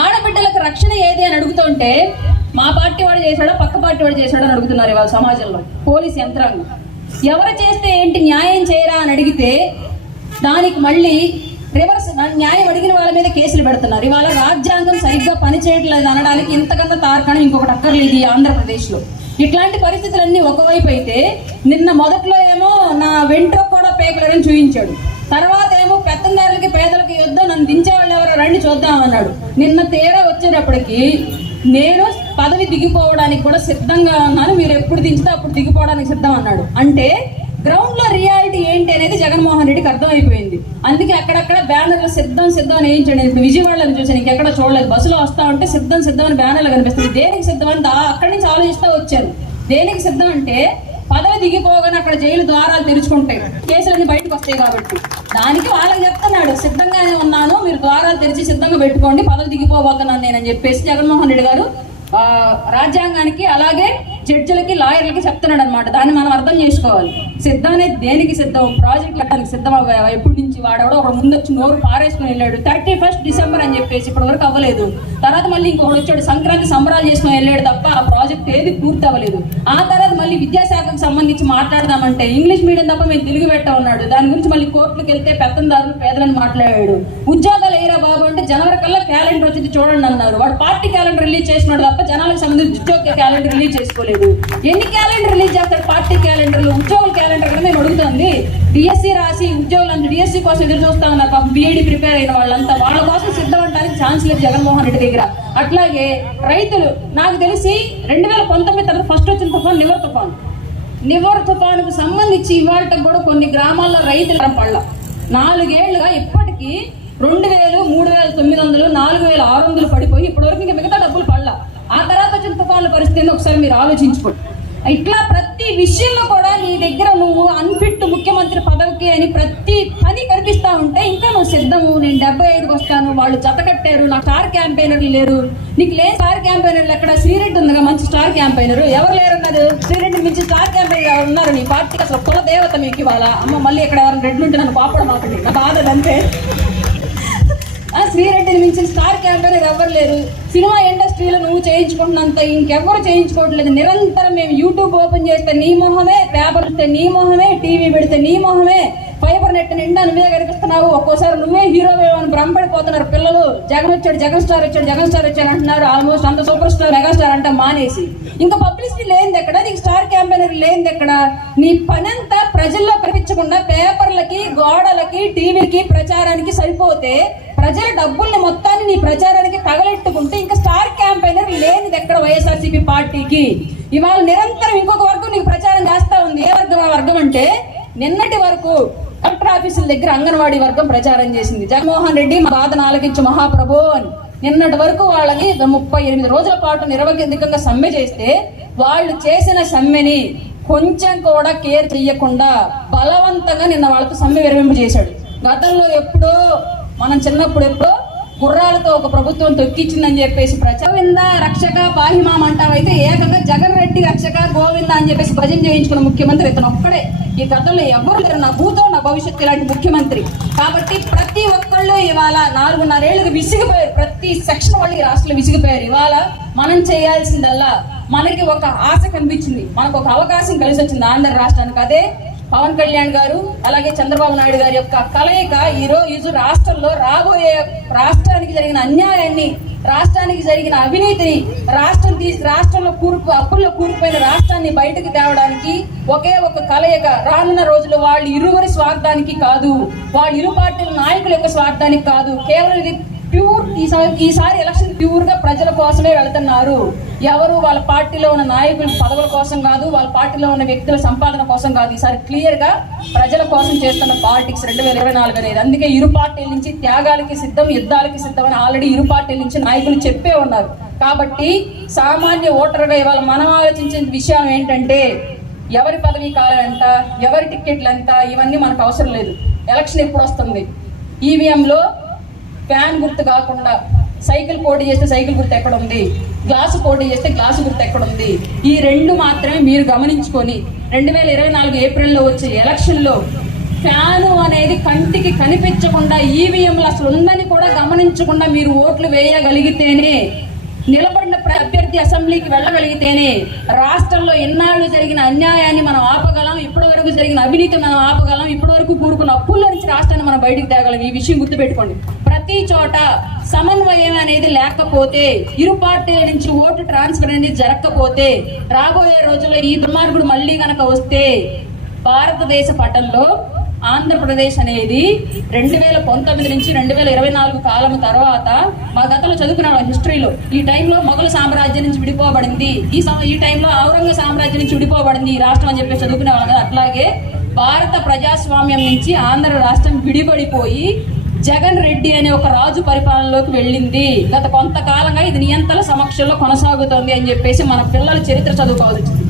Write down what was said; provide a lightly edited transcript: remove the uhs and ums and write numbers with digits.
ఆడబిడ్డలకు రక్షణ ఏది అని అడుగుతుంటే మా పార్టీ వాడు చేశాడో పక్క పార్టీ వాడు చేశాడో అని అడుగుతున్నారు ఇవాళ సమాజంలో పోలీస్ యంత్రాంగం. ఎవరు చేస్తే ఏంటి, న్యాయం చేయరా అని అడిగితే దానికి మళ్ళీ రివర్స్ న్యాయం అడిగిన వాళ్ళ మీద కేసులు పెడుతున్నారు. ఇవాళ రాజ్యాంగం సరిగ్గా పనిచేయట్లేదు అనడానికి ఇంతకన్నా తార్కాణం ఇంకొకటి అక్కర్లేదు ఈ ఆంధ్రప్రదేశ్లో. ఇట్లాంటి పరిస్థితులన్నీ ఒకవైపు అయితే, నిన్న మొదట్లో ఏమో నా వెంట్రుక కూడా పేకలేరని చూపించాడు, తర్వాత ఏమో పెత్తందారులకి పేదలకి యుద్ధం, నన్ను దించేవాళ్ళు ఎవరో రండి చూద్దామన్నాడు. నిన్న తీరా వచ్చేటప్పటికి నేను పదవి దిగిపోవడానికి కూడా సిద్ధంగా ఉన్నాను, మీరు ఎప్పుడు దించితే అప్పుడు దిగిపోవడానికి సిద్ధం అన్నాడు. అంటే గ్రౌండ్ లో రియాలిటీ ఏంటి అనేది జగన్మోహన్ రెడ్డికి అర్థమైపోయింది. అందుకే అక్కడక్కడ బ్యానర్లు సిద్ధం అని వేయించండి. ఇప్పుడు విజయవాడలో చూసాను, ఇంకెక్కడ చూడలేదు. బస్సులో వస్తా ఉంటే సిద్ధం అని బ్యానర్లు కనిపిస్తుంది. దేనికి సిద్ధం అని అక్కడి నుంచి ఆలోచిస్తూ వచ్చారు. దేనికి సిద్ధం అంటే పదవి దిగిపోగానే అక్కడ జైలు ద్వారాలు తెరుచుకుంటాయి, కేసులన్నీ బయటకు వస్తాయి కాబట్టి దానికి వాళ్ళకి చెప్తున్నాడు, సిద్ధంగానే ఉన్నాను, మీరు ద్వారాలు తెరిచి సిద్ధంగా పెట్టుకోండి, పదవి దిగిపోబోతున్నాను నేనని చెప్పేసి జగన్మోహన్ రెడ్డి గారు రాజ్యాంగానికి అలాగే జడ్జిలకి లాయర్లకి చెప్తున్నాడు అనమాట. దాన్ని మనం అర్థం చేసుకోవాలి. సిద్ధం అనేది దేనికి సిద్ధం? ప్రాజెక్ట్ కట్టడానికి సిద్ధం అవ్వాలి. ఎప్పటి నుంచి వాడవడో ఒక ముందు వచ్చి నోరు పారేసుకుని వెళ్ళాడు. 31 డిసెంబర్ అని చెప్పేసి ఇప్పటి వరకు అవ్వలేదు. తర్వాత మళ్ళీ ఇంకొకటి వచ్చాడు, సంక్రాంతి సంబరాలు చేసుకుని వెళ్ళాడు తప్ప ఆ ప్రాజెక్ట్ ఏది పూర్తి అవ్వలేదు. ఆ తర్వాత మళ్ళీ విద్యాశాఖకు సంబంధించి మాట్లాడదామంటే ఇంగ్లీష్ మీడియం తప్ప మేము తెలుగు పెట్టా ఉన్నాడు. దాని గురించి మళ్ళీ కోర్టులకు వెళ్తే పెత్తందారులు పేదలని మాట్లాడాడు. ఉద్యోగాలు ఏరా బాబు అంటే జనవరి కల్లా క్యాలెండర్ వచ్చింది చూడండి అన్నారు. వాడు పార్టీ క్యాలెండర్ రిలీజ్ చేసినాడు తప్ప జనాలకు సంబంధించి ఉద్యోగ క్యాలెండర్ రిలీజ్ చేసుకోలేదు. ఎన్ని క్యాలెండర్ రిలీజ్ చేస్తాడు? పార్టీ క్యాలెండర్లు, ఉద్యోగుల క్యాలెండర్ కూడా మేము అడుగుతుంది. డిఎస్సి రాసి ఉద్యోగులు డిఎస్సి కోసం ఎదురు చూస్తా ఉన్నారు. పాపం బీఈడి ప్రిపేర్ అయిన వాళ్ళంతా వాళ్ళ కోసం సిద్ధం అంటానికి ఛాన్స్ లేదు జగన్మోహన్ రెడ్డి దగ్గర. అట్లాగే రైతులు, నాకు తెలిసి 2019 తర్వాత ఫస్ట్ వచ్చిన తుఫాన్ నివర్ తుఫానుకు సంబంధించి ఇవాళ కూడా కొన్ని గ్రామాల్లో రైతుల పళ్ళ 4 ఏళ్లుగా ఇప్పటికీ 2000, 3900, 4600 పడిపోయి ఇప్పటివరకు ఇంకా మిగతా డబ్బులు పడలా. ఆ తర్వాత వచ్చిన తుఫాన్ల పరిస్థితిని ఒకసారి మీరు ఆలోచించుకోండి. ఇట్లా ప్రతి విషయంలో కూడా నీ దగ్గర నువ్వు అన్ఫిట్ ముఖ్యమంత్రి పదవికి అని ప్రతి పని కనిపిస్తా ఉంటే ఇంకా నువ్వు సిద్ధము, నేను 75కి వస్తాను, వాళ్ళు జత కట్టారు, నాకు స్టార్ క్యాంపెయినర్లు లేరు. నీకు లేని స్టార్ క్యాంపెయినర్లు ఎక్కడ? శ్రీరెడ్డి ఉందిగా మంచి స్టార్ క్యాంపెయినర్, ఎవరు లేరన్నారు? శ్రీరెడ్డి మించి స్టార్ క్యాంపెయినర్ ఎవరు ఉన్నారు? నీ పార్టీ అసలు కుల దేవత మీకు ఇవాళ. అమ్మ మళ్ళీ ఇక్కడ ఎవరైనా రెడ్లు ఉంటే నన్ను పాపడం మాకండి, నా బాధ అంతే. శ్రీరెడ్డిని మించిన స్టార్ క్యాంపెయినర్ ఎవరు లేరు. సినిమా ఇండస్ట్రీలో నువ్వు చేయించుకుంటున్నంత ఇంకెవ్వరు చేయించుకోవట్లేదు. నిరంతరం మేము యూట్యూబ్ ఓపెన్ చేస్తే నీ మొహమే, పేపర్ ఇస్తే నీ మొహమే, టీవీ పెడితే నీ మొహమే, ఫైబర్ నెట్ నిండా నువ్వే కనిపిస్తున్నావు. ఒక్కోసారి నువ్వే హీరోవేమని భ్రమపడిపోతున్నారు పిల్లలు. జగన్ వచ్చాడు, జగన్ స్టార్ వచ్చాడు అంటున్నారు. ఆల్మోస్ట్ అంత సూపర్ స్టార్, మెగాస్టార్ అంటే మానేసి ఇంకా పబ్లిసిటీ లేనిది ఎక్కడ? నీకు స్టార్ క్యాంపెయినర్ లేనిది ఎక్కడ? నీ పనంతా ప్రజల్లో కనిపించకుండా పేపర్లకి, గోడలకి, టీవీకి, ప్రచారానికి సరిపోతే ప్రజల డబ్బుల్ని మొత్తాన్ని నీ ప్రచారానికి తగలెట్టుకుంటే ఇంకా స్టార్ క్యాంపెయినర్ లేనిది ఎక్కడ వైఎస్ఆర్సీపీ పార్టీకి? ఇవాళ నిరంతరం ఇంకొక వర్గం నీకు ప్రచారం చేస్తా ఉంది. ఏ వర్గం? ఆ వర్గం అంటే నిన్నటి వరకు కలెక్టర్ ఆఫీసుల దగ్గర అంగన్వాడీ వర్గం ప్రచారం చేసింది. జగన్మోహన్ రెడ్డి మా బాధను ఆలకించు మహాప్రభు అని. నిన్నటి వరకు వాళ్ళని 38 రోజుల పాటు నిరవధికంగా సమ్మె చేస్తే వాళ్ళు చేసిన సమ్మెని కొంచెం కూడా కేర్ చెయ్యకుండా బలవంతంగా నిన్న వాళ్ళతో సమ్మె విరమింపు చేశాడు. గతంలో ఎప్పుడో మనం చిన్నప్పుడు ఎప్పుడో గుర్రాలతో ఒక ప్రభుత్వం తొక్కిచ్చిందని చెప్పేసి గోవింద రక్షక పాహిమాం అంటావైతే ఏకంగా జగన్ రెడ్డి రక్షక గోవింద అని చెప్పేసి భజన చేయించుకున్న ముఖ్యమంత్రి ఇతను ఒక్కడే. ఈ గతంలో ఎవరు లేరు, నా భూతో నా భవిష్యత్తు ఇలాంటి ముఖ్యమంత్రి. కాబట్టి ప్రతి ఒక్కళ్ళు ఇవాళ 4.5 ఏళ్ళకి విసిగిపోయారు. ప్రతి సెక్షన్ వాళ్ళు ఈ రాష్ట్రంలో విసిగిపోయారు. ఇవాళ మనం చేయాల్సిందల్లా, మనకి ఒక ఆశ కనిపించింది, మనకు ఒక అవకాశం కలిసి వచ్చింది ఆంధ్ర రాష్ట్రానికి. అదే పవన్ కళ్యాణ్ గారు అలాగే చంద్రబాబు నాయుడు గారి యొక్క కలయిక ఈ రోజు రాష్ట్రంలో రాబోయే రాష్ట్రానికి జరిగిన అన్యాయాన్ని, రాష్ట్రానికి జరిగిన అవినీతిని, రాష్ట్రంలో అప్పుల్లో కూరుకుపోయిన రాష్ట్రాన్ని బయటకు తేవడానికి ఒకే ఒక కలయిక. రానున్న రోజులు వాళ్ళు ఇరువురి స్వార్థానికి కాదు, వాళ్ళ ఇరు పార్టీల నాయకుల యొక్క స్వార్థానికి కాదు, కేవలం ఇది ప్యూర్ ఈసారి ఎలక్షన్ ప్యూర్ గా ప్రజల కోసమే వెళ్తున్నారు. ఎవరు వాళ్ళ పార్టీలో ఉన్న నాయకుల పదవుల కోసం కాదు, వాళ్ళ పార్టీలో ఉన్న వ్యక్తుల సంపాదన కోసం కాదు. ఈసారి క్లియర్ గా ప్రజల కోసం చేస్తున్న పాలిటిక్స్ 2024 అనేది. అందుకే ఇరు పార్టీల నుంచి త్యాగాలకి సిద్ధం, యుద్ధాలకి సిద్ధం అని ఆల్రెడీ ఇరు పార్టీల నుంచి నాయకులు చెప్పే ఉన్నారు. కాబట్టి సామాన్య ఓటర్గా ఇవాళ మనం ఆలోచించిన విషయం ఏంటంటే, ఎవరి పదవీ కాలం ఎంత, ఎవరి టిక్కెట్లు ఎంత, ఇవన్నీ మనకు అవసరం లేదు. ఎలక్షన్ ఎప్పుడు వస్తుంది? ఈవీఎంలో ఫ్యాన్ గుర్తు కాకుండా సైకిల్ పోటీ చేస్తే సైకిల్ గుర్తు ఎక్కడ ఉంది, గ్లాసు పోటీ చేస్తే గ్లాసు గుర్తు ఎక్కడ ఉంది, ఈ రెండు మాత్రమే మీరు గమనించుకొని 2024 ఏప్రిల్లో వచ్చే ఎలక్షన్లో ఫ్యాను అనేది కంటికి కనిపించకుండా ఈవీఎంలు అసలు ఉందని కూడా గమనించకుండా మీరు ఓట్లు వేయగలిగితేనే, నిలబడిన అభ్యర్థి అసెంబ్లీకి వెళ్ళగలిగితేనే రాష్ట్రంలో ఎన్నాళ్ళు జరిగిన అన్యాయాన్ని మనం ఆపగలం, ఇప్పటి వరకు జరిగిన అవినీతి మనం ఆపగలం, ఇప్పటి వరకు కూరుకున్న అప్పుల నుంచి రాష్ట్రాన్ని మనం బయటికి తేగలం. ఈ విషయం గుర్తుపెట్టుకోండి. ప్రతి చోట సమన్వయం అనేది లేకపోతే, ఇరు పార్టీల నుంచి ఓటు ట్రాన్స్ఫర్ అనేది జరగకపోతే, రాబోయే రోజుల్లో ఈ దుర్మార్గుడు మళ్ళీ కనుక వస్తే భారతదేశ పటంలో ఆంధ్రప్రదేశ్ అనేది 2019 నుంచి 2024 కాలం తర్వాత, మా గతంలో చదువుకున్న హిస్టరీలో ఈ టైంలో మొఘల సామ్రాజ్యం నుంచి విడిపోబడింది, ఈ టైంలో ఔరంగ సామ్రాజ్యం నుంచి విడిపోబడింది ఈ రాష్ట్రం అని చెప్పి చదువుకునే వాళ్ళం కదా. అట్లాగే భారత ప్రజాస్వామ్యం నుంచి ఆంధ్ర రాష్ట్రం విడిపడిపోయి జగన్ రెడ్డి అనే ఒక రాజు పరిపాలనలోకి వెళ్ళింది. గత కొంతకాలంగా ఇది నియంతల సమక్షంలో కొనసాగుతోంది అని చెప్పేసి మన పిల్లల చరిత్ర చదువుకోవాల్సి